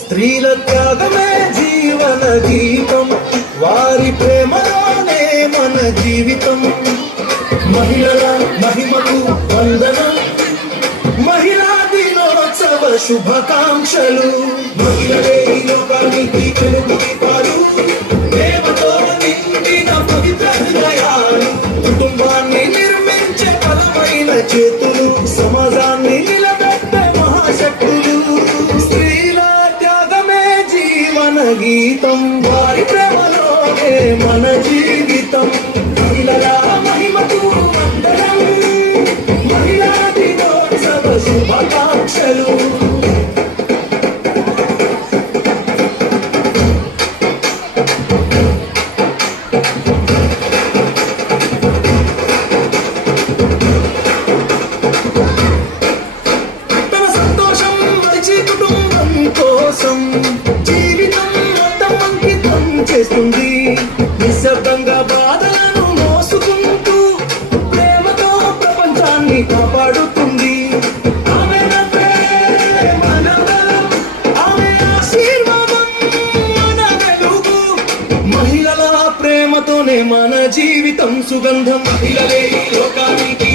స్త్రీల త్యాగమే జీవన గీతం, వారి ప్రేమలోనే మన జీవితం. మహిళల మహిమకు వందనం, మహిళా దినోత్సవ శుభాకాంక్షలు. మహిళలే ఈ లోకానికి వెలుగు దీపాలు, ప్రేమతో నిండిన పవిత్ర హృదయాలు. కుటుంబాన్ని నిర్మించే బలమైన చేతులు, సమాజాన్ని నిలబెట్టే మహాశక్తులు. స్త్రీల త్యాగమే జీవన గీతం, వారి ప్రేమలోనే మన జీవితం. మహిళల మహిమకు వందనం, మహిళా దినోత్సవ శుభాకాంక్షలు. తన సంతోషం మరిచి కుటుంబం కోసం జీవితం మొత్తం అంకితం చేస్తుంది. నిశ్శబ్దంగా బాధలను మోసుకుంటూ ప్రేమతో ప్రపంచాన్ని కాపాడుతుంది. ఆమె నవ్వే మన బలం, ఆమె ఆశీర్వాదం మన వెలుగు. మహిళల ప్రేమతోనే మన జీవితం సుగంధం. మహిళలే ఈ లోకానికి